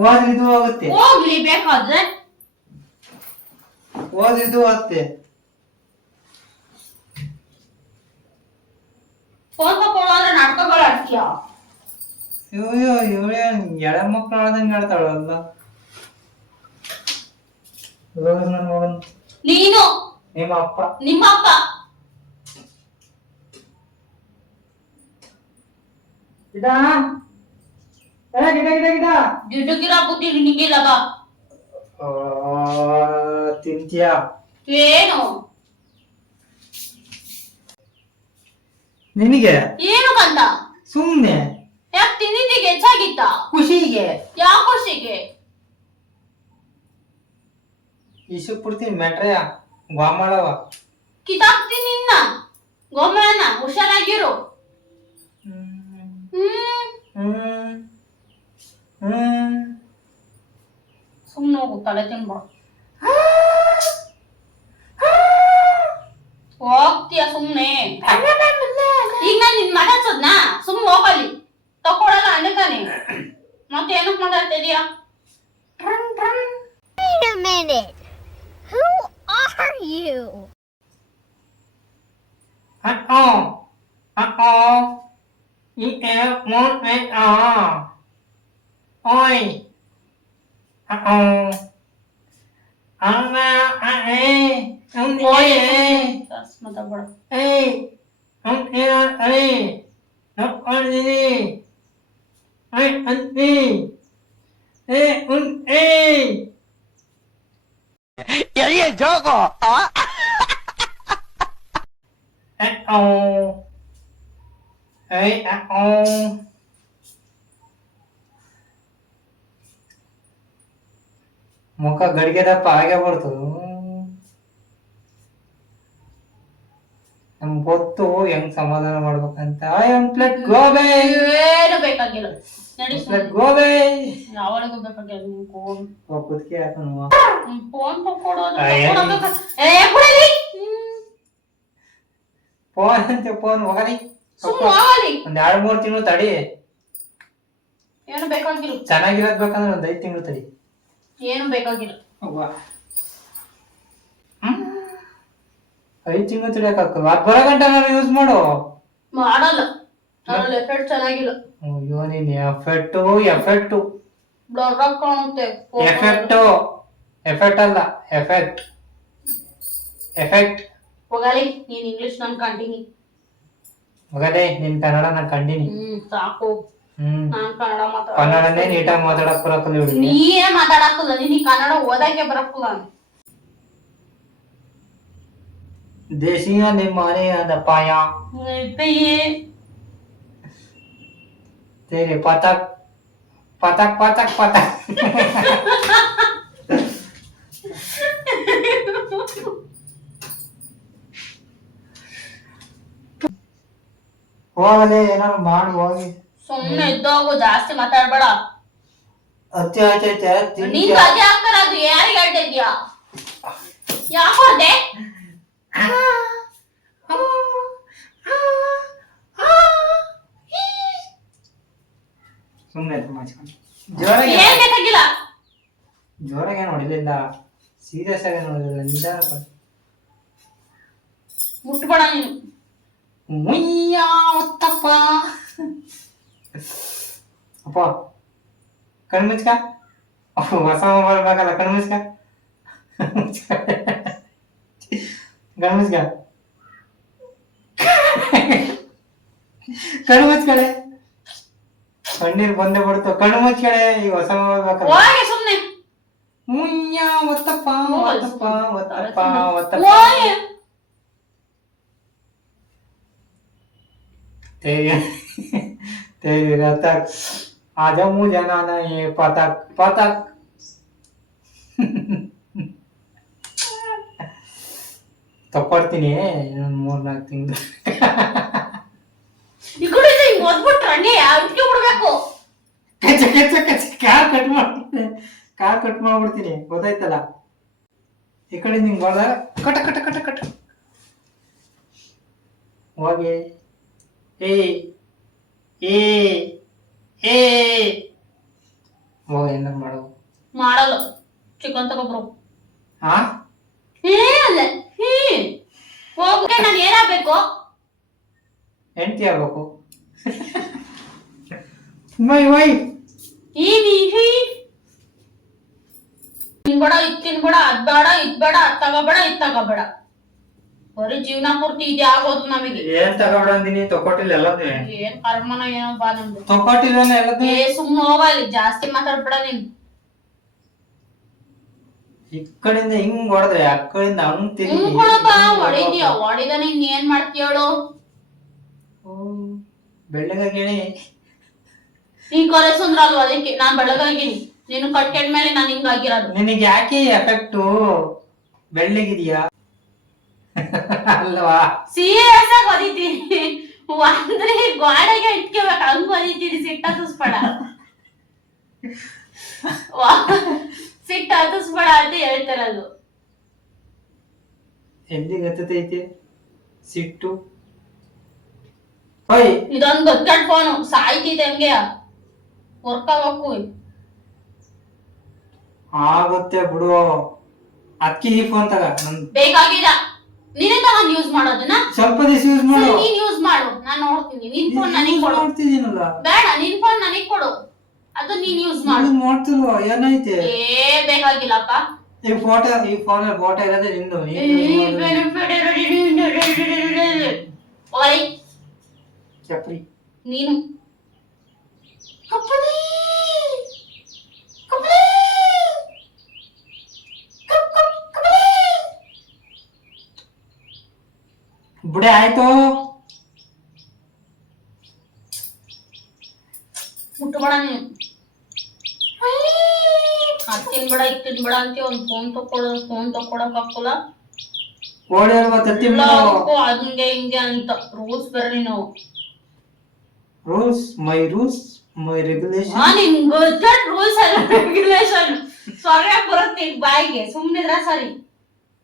ಓದಿದ್ದು ಹೋಗುತ್ತೆ, ಹೋಗ್ಲಿ ಬೇಕಾದ್ರೆ. ಓದಿದ್ದು ಹೋಗುತ್ತೆ. ಫೋನ್ ಕೊಡು ಅಂದ್ರೆ ನಾಟಕಗಳು ಆಡ್ತೀಯ. ಅಯ್ಯೋ ಇವಳೇ ಎಳೆ ಮಕ್ಕಳು ಆಡ್ದಂಗೆ ಆಡ್ತಾಳಲ್ಲ. ನೀನು ನಿಮ್ಮ ಅಪ್ಪ ನಿಮ್ಮಪ್ಪ ಗಿಡ ಗಿಡ ಗಿಡ ಗಿಡ ಗಿಡಗಿರ ಬುದ್ಧಿ ನಿನಗಿಲ್ಲ ಬಾ. ತಿಂತೀಯ ಏನು ನಿನಗೆ ಏನು ಕಂದ? ಸುಮ್ನೆ ಯಾಕೆ ತಿಂದಿದ್ದಿಗೆ ಹೆಚ್ಚಾಗಿತ್ತ? ಖುಷಿಗೆ. ಯಾವ ಖುಷಿಗೆ? ಇಶು ಪೂರ್ತಿ ಮೆಟ್ರೆಯ ಗಾಮಳವ ಕಿತಾಕ್ತೀನಿ ನಿನ್ನ ಗೋಮಳನ. ಹುಷಾರಾಗಿರು. ಸುಮ್ನೆ ಹೋಗು, ತಲೆ ತಿನ್ಬ. ಹೋಗ್ತೀಯ ಸುಮ್ನೆ? ಈಗ ನಾನು ನಿನ್ ಮಾತಾಡ್ಸದ್ನ? ಸುಮ್ನೆ ಹೋಗಲಿ. ತಕೊಳಲ್ಲ ಅಣ್ಣತಾನೆ. ಮತ್ತೆ ಏನಕ್ಕೆ ಮಾತಾಡ್ತಾ ಇದೀಯ? Wait a minute. Who are you? Oi. ಮಾತಾಡ್ಬೇಡ. Joco. ಮುಖ ಗಡಿಗೆದಪ್ಪ ಹಾಗೆ ಬರ್ತದ. ನಮ್ಗೆ ಗೊತ್ತು ಹೆಂಗ್ ಸಮಾಧಾನ ಮಾಡ್ಬೇಕಂತ. ಪ್ಲೇಟ್ ಗೋಬೆ ಏನು ಬೇಕಾಗಿಲ್ಲ. ನಡಿ ಪ್ಲೇಟ್ ಗೋಬೆ ಯಾವಳಿಗೂ ಬೇಕಾಗಿಲ್ಲ. ನೀನ್ ಫೋನ್ ಕುದ್ಕೆ ಹಾಕೋಣ. ಫೋನ್ ತಕೊಡೋದು. ಫೋನ್ ಅಂತ ಫೋನ್ ಹೋಗಲಿ. ಸುಮ್ಮನೆ ಆಗಲಿ. ಒಂದ್ 2-3 ತಿಂಗಳು ತಡಿ. ಏನು ಬೇಕಾಗಿಲ್ಲ. ಚೆನ್ನಾಗಿರೋದ್ ಬೇಕಂದ್ರೆ ಒಂದ್ 5 ತಿಂಗಳು ತಡಿ. ಏನು ಬೇಕಾಗಿಲ್ಲ. 5 ತಿಂಗಳು ತಡಿಯಕ್ಕಾಗಲ್ಲ. ಅದ್ ಬರೋ ಗಂಟೆ ನಾನು ಯೂಸ್ ಮಾಡು. ಮಾಡಲ್ಲ. ಅದ್ರಲ್ಲಿ ಎಫೆಕ್ಟ್ ಚೆನ್ನಾಗಿಲ್ಲ. ಅಯ್ಯೋ ನೀನ್ ಎಫೆಕ್ಟ್ ಬ್ಲರ್ ಆಗಿ ಕಾಣುತ್ತೆ. ಎಫೆಕ್ಟ್ ಅಲ್ಲ ಎಫೆಕ್ಟ್. ಹೋಗಲಿ. ನೀನ್ ಇಂಗ್ಲಿಷ್ ನನ್ ಕಂಡಿನಿ. ಹೋಗಲೇ ನಿನ್ ಕನ್ನಡ ನಾನು ಕಂಡಿನಿ. ಸಾಕು. ನಾನ್ ಕನ್ನಡ ಕನ್ನಡನೇ ನೀಟಾಗಿ ಮಾತಾಡಕ್ ಬರಕ್ಕಲ್ಲ. ನೀನೇ ಮಾತಾಡಕ್ಕಲ್ಲ. ನಿನಗೆ ಕನ್ನಡ ಓದಕ್ಕೆ ಬರಕ್ಕಲ್ಲ. ದೇಶೀಯ ನಿಮ್ಮ ಮನೆಯಾದ ಪಾಯ तेरे पतक पतक पतक पतक ಹೋಗಲೇ ಏನಾರು ಮಾಡಿ ಹೋಗಿ. ಸುಮ್ಮನೆ ಇದ್ದೋಗು. ಜಾಸ್ತಿ ಮಾತಾಡ್ಬೇಡ. ಅತ್ತೆ ಆಯ್ತೈತೆ ನೀನ್ ಅದೇ ಆಗ್ತಾರ. ಅದು ಯಾರಿಗೆ ಹೇಳ್ತಾ ಇದೀಯಾ? ಯಾಕೋ ಅದೇ ಸುಮ್ಮನೆ ಏನ್ ಬೇಕಾಗಿಲ್ಲ. ಜೋರಾಗೆ ನೋಡಿಲ್ಲ, ಸೀರಿಯಸ್ ಆಗಿ ನೋಡಿಲ್ಲ. ನಿಧಾನ ಮುಟ್ಬೇಡ ನೀನು. ಮುಯ್ಯಾವತ್ತಪ್ಪ. ಅಪ್ಪ ಕಣ್ಮುಚ್ಕ. ಹೊಸ ಮೊಬೈಲ್ ಬೇಕಲ್ಲ. ಕಣ್ಮುಚ್ಕ ಕಣ್ಣು ಮುಚ್ಕಡೆ. ಕಣ್ಣೀರ್ ಬಂದೇ ಬಿಡ್ತು. ಕಣ್ಣು ಮುಚ್ಕಡೆ. ಈ ಹೊಸ ಮೊಬೈಲ್ ಬೇಕಲ್ಲ. ಹೋಗಿ ಸುಮ್ನೆ. ಮುಯ್ಯ ಒತ್ತಪ್ಪ ಒತ್ತಪ್ಪ ಒತ್ತಪ್ಪ ಒತ್ತಪ್ಪ. तेरी रतक आजा मुझे जाना ये पतक पतक. ತಪ್ಪಾಡ್ತೀನಿ. 3-4 ತಿಂಗಳು ಈ ಕಡೆ ಹಿಂಗ್ ಓದ್ಬಿಟ್ರೆ ಅದಕ್ಕೆ ಬಿಡ್ಬೇಕು. ಕಾರ್ ಕಟ್ ಮಾಡ್ಬಿಡ್ತೀನಿ. ಗೊತ್ತಾಯ್ತಲ್ಲ. ಈ ಕಡೆ ನಿಂಗೆ ಬರ ಕಟ ಕಟ ಕಟ ಕಟ ಹೋಗಿ. ಏ ಹೋಗ ಏನ ಮಾಡು. ಮಾಡಲ್ಲ. ಚಿಕನ್ ತಗೊಬ್ರು. ಹಾ ಅಲ್ಲ ಹೋಗ್ಬಿಟ್ಟೆ ನಾನು ಏನಾಗ್ಬೇಕು? ಹೆಂಡತಿ ಆಗ್ಬೇಕು. ಮೈ ವೈ ತಿನ್ಬೇಡ ಇದ್ ತಿನ್ಬೇಡ ಅದ್ ಬೇಡ ಇದ್ ಬೇಡ ಅದ್ ತಗೋಬೇಡ ಇದ್ ತಗೋಬೇಡ. ಬರೀ ಜೀವನ ಪೂರ್ತಿ ಇದೇ ಆಗೋದು ನಮಗೆ. ಏನ್ ತಗೋಬೇಡ ಅಂದಿನಿ, ತಕೊಟ್ಟಿಲ್ಲ ಎಲ್ಲದೇ. ಏನ್ ಕರ್ಮನ ಏನೋ ಬಾ ನಮ್ದು. ತಕೊಟ್ಟಿಲ್ಲ ಎಲ್ಲದೇ. ಸುಮ್ಮನೆ ಹೋಗಲಿ, ಜಾಸ್ತಿ ಮಾತಾಡ್ಬೇಡ ನೀನ್. ಈ ಕಡೆಯಿಂದ ಹಿಂಗ್ ಹೊಡೆದ್ರೆ ಆ ಕಡೆಯಿಂದ ಹಂಗ್ ತಿರುಗಿ ಹೊಡಿದ್ಯಾ? ಹೊಡಿದ ನೀನ್ ಏನ್ ಮಾಡ್ತೀಯಳು? ಬೆಳ್ಳಗಾಗೇಳಿ ನೀನ್ ಕರೆಸಂದ್ರ ಅಲ್ವಾ, ಅದಕ್ಕೆ ನಾನ್ ಬೆಳಗಾಗಿನಿ. ನೀನು ಕಟ್ಕೊಂಡ್ಮೇಲೆ ನಾನ್ ಹಿಂಗಾಗಿರೋದು. ನಿನಗೆ ಯಾಕೆ ಎಫೆಕ್ಟು? ಬೆಳ್ಳಗಿದೀಯಾ ಅಲ್ವಾ? ಸೀರಿಯಸ್ ಆಗಿ ಹೊಡಿತೀನಿ ಅಂದ್ರೆ ಗೋಡೆಗೆ ಇಟ್ಕೋಬೇಕು, ಹಂಗ್ ಹೊಡಿತೀನಿ. ಸಿಟ್ಟ ಹತ್ತಿಸ್ಬೇಡ, ಸಿಟ್ಟ ಹತ್ತಿಸ್ಬೇಡ ಅಂತ ಹೇಳ್ತಾರದು. ಎಲ್ಲಿಗೆ ಹತ್ತೈತಿ ಸಿಟ್ಟು? ಇದೊಂದು ಗೊತ್ತಾಡ್ ಫೋನು ಸಾಯ್ತಿದೆ, ಹಂಗೆ ವರ್ಕ್ ಆಗಬೇಕು. ಆಗುತ್ತೆ ಬಿಡು, ಅದಕ್ಕೆ ಈ ಫೋನ್ ತಗ. ಬೇಕಾಗಿಲ್ಲ ನೀನೇ ತಗೊಂಡ್ ಯೂಸ್ ಮಾಡೋದನ್ನ. ಸ್ವಲ್ಪ ದಿವಸ ಯೂಸ್ ಮಾಡು. ನೀನ್ ಯೂಸ್ ಮಾಡು, ನಾನ್ ನೋಡ್ತೀನಿ. ನಿನ್ ಫೋನ್ ನನಗ್ ಕೊಡು. ಮಾಡ್ತಿದ್ದೀನಲ್ಲ. ಬೇಡ, ನಿನ್ ಫೋನ್ ನನಗ್ ಕೊಡು, ಅದು ನೀನ್ ಯೂಸ್ ಮಾಡು. ಮಾಡ್ತಿಲ್ವಾ? ಏನೈತೆ? ಬೇಕಾಗಿಲ್ಲಪ್ಪ. ಈ ಫೋನ್ ಫೋಟೋ ಇರೋದೇ ನಿಂದು. ಚಪ್ರಿ ನೀನು ಬುಡೆ ಆಯ್ತು. ಮುಟ್ಟಬೇಡ ನೀನು. ಅದ್ ತಿನ್ಬೇಡ ಇದ್ ತಿನ್ಬೇಡ ಅಂತ ಒಂದ್ ಫೋನ್ ತಕೊಳಕ್ ಹಾಕಲ್ಲ. ಕೋಳಿ ಅಲ್ವಾ ತತ್ತಿಲ್ಲ. ಹಂಗೆ ಹಿಂಗೆ ಅಂತ ರೂಲ್ಸ್ ಬೇರೆ. ನಾವು ರೂಲ್ಸ್ ಮೈ ರೆಗ್ಯುಲೇಷನ್. ನಿನ್ ಗೊತ್ತ ರೂಲ್ಸ್ ಅಲ್ಲ ರೆಗ್ಯುಲೇಷನ್. ಸೊರ್ಯ ಬರುತ್ತೆ ಬಾಯಿಗೆ, ಸುಮ್ನಿದ್ರ ಸರಿ.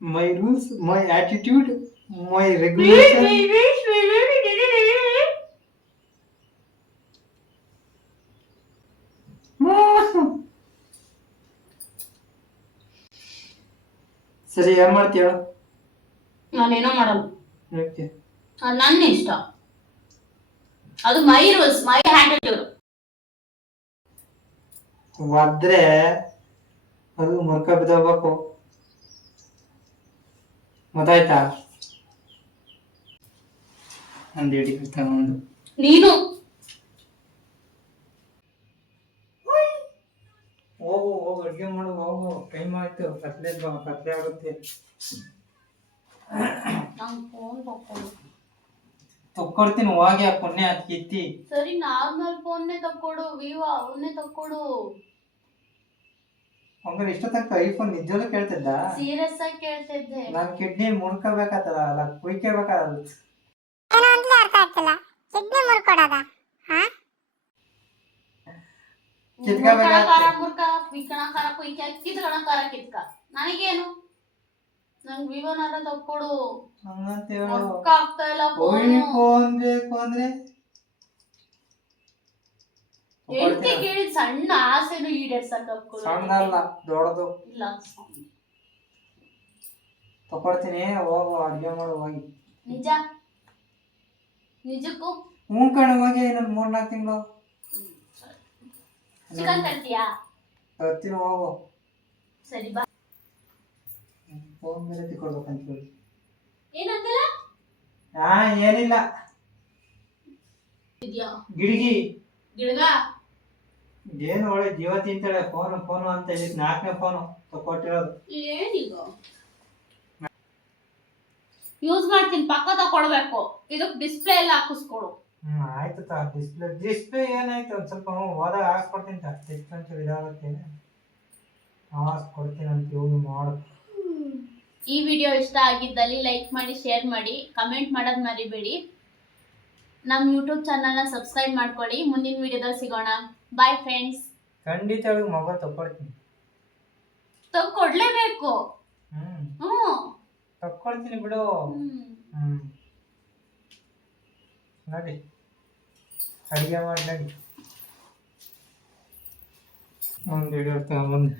ಮೈ ರೂಲ್ಸ್ ಮೈ ಆಟಿಟ್ಯೂಡ್ ಮೈ ರೆಗ್ಯುಲೇಷನ್. ಸರಿ, ಏನ್ ಮಾಡ್ತೀಯ? ನಾನೇನೋ ಮಾಡಲ್ಲ, ಓಕೆ, ಅದು ನನ್ನ ಇಷ್ಟ. ಅದು ಮೈ ರೂಲ್ಸ್, ಮೈ ಆಟಿಟ್ಯೂಡ್. ಒದ್ರೆ ಅದು ಮುರ್ಕ ಬಿದ್ದೋಗ್ಬೇಕು, ಗೊತ್ತಾಯ್ತಾ? ಒಂದು ಹಿಡಿ ತಗೊಂಡು ನೀನು ಹೋಗು ಅಡ್ಗೆ ಮಾಡು, ಹೋಗು. ಟೈಮ್ ಆಯ್ತು, ಕತ್ಲೆ ಆಗುತ್ತೆ. ತಕ್ಕೊಡ್ತೀನಿ, ಹೋಗಿ ಆ ಪುಣ್ಯ ಕಿತ್ತಿ. ಸರಿ, ನಾರ್ಮಲ್ ಫೋನ್ನೇ ತಕ್ಕೊಡು, ವಿವೋ ಅವನ್ನೇ ತಕ್ಕೊಡು. ಹಂಗಾರೆ ಇಷ್ಟ ತನಕ ಐಫೋನ್ ನಿಜವೂ ಕೇಳ್ತಿದ್ದ? ಸೀರಿಯಸ್ ಆಗಿ ಕೇಳ್ತಿದ್ದೆ. ನಾನ್ ಕಿಡ್ನಿ ಮುರ್ಕೋಬೇಕಾತಲ್ಲ, ಅಲ್ಲ ಕುಯ್ಕೋಬೇಕಾಗಲ್ಲ. ಅರ್ಥ ಆಗ್ತಿಲ್ಲ. ಕಿಡ್ನಿ ಮುರ್ಕೊಡೋದ? ನನಗೇನು, ನಂಗೆ ವಿವೋನಾರ ತಕ್ಕೊಡು. ಹಂಗಂತ ಆಗ್ತಾ ಇಲ್ಲ ಫೋನ್ ಬೇಕು ಅಂದ್ರೆ ಹೇಳ್ತಿ ಕೇಳಿದ್ ಸಣ್ಣ ಆಸೆನು ಈಡೇರ್ಸಕ್ ಸಣ್ಣದಲ್ಲ, ದೊಡ್ಡದು. ಇಲ್ಲ ತಕೊಡ್ತೀನಿ, ಹೋಗು ಅಡ್ಗೆ ಮಾಡು ಹೋಗಿ. ನಿಜ? ನಿಜಕ್ಕೂ? ಹ್ಞೂ ಕಣ, ಹೋಗಿ. ಇನ್ನೊಂದು 3-4 ತಿಂಗಳು ಚಿಕನ್ ತರ್ತೀಯಾ? ತರ್ತೀನಿ, ಹೋಗು. ಸರಿ ಬಾ. ಫೋನ್ ಮೇಲೆ ತಿಕ್ಕೊಡ್ಬೇಕಂತ ಹೇಳಿ. ಏನಂತಲ್ಲ? ಏನಿಲ್ಲ. ಗಿಡಗಿ ಗಿಡಗ ಏನು ಒಳ್ಳೆ ಜೀವ ತಿಂತಾಳೆ. ಫೋನು ಅಂತ ಹೇಳಿ 4ನೇ ಫೋನು ತಕೊಟ್ಟಿರೋದು. ಏನೀಗ ಯೂಸ್ ಮಾಡ್ತೀನಿ, ಪಕ್ಕ ತಕೊಡ್ಬೇಕು. ಇದಕ್ಕೆ ಡಿಸ್ಪ್ಲೇ ಎಲ್ಲ ಹಾಕಿಸ್ಕೊಡು. ಆಯ್ತು. ಡಿಸ್ಪ್ಲೇ ಏನಾಯ್ತು, ಒಂದ್ ಸ್ವಲ್ಪ ಹೋದಾಗ ಹಾಕ್ಸ್ಕೊಡ್ತೀನಿ. ಒಂಚೂರು ಇದಾಗುತ್ತೆ, ಹಾಕ್ಸ್ಕೊಡ್ತೀನಿ ಅಂತ ಇವ್ನು ಮಾಡು. ಈ ವಿಡಿಯೋ ಇಷ್ಟ ಆಗಿದ್ದಲ್ಲಿ ಲೈಕ್ ಮಾಡಿ, ಶೇರ್ ಮಾಡಿ, ಕಮೆಂಟ್ ಮಾಡೋದು ಮರಿಬೇಡಿ. ನಮ್ಮ ಯೂಟ್ಯೂಬ್ ಚಾನಲ್ನ ಸಬ್ಸ್ಕ್ರೈಬ್ ಮಾಡ್ಕೊಳ್ಳಿ. ಮುಂದಿನ ವಿಡಿಯೋದಲ್ಲಿ ಸಿಗೋಣ. Bye friends. ಖಂಡಿತ ಮೊಬೈಲ್ ತಕೊಡ್ತೀನಿ. ತಗೊಡ್ಲೇಬೇಕು. ತಕೊಡ್ತೀನಿ ಬಿಡು. ನಡಿ, ಅಡಿಗೆ ಮಾಡಿ ನಡಿ. ಒಂದು ವಿಡಿಯೋ ತಗೊಂಬಂದು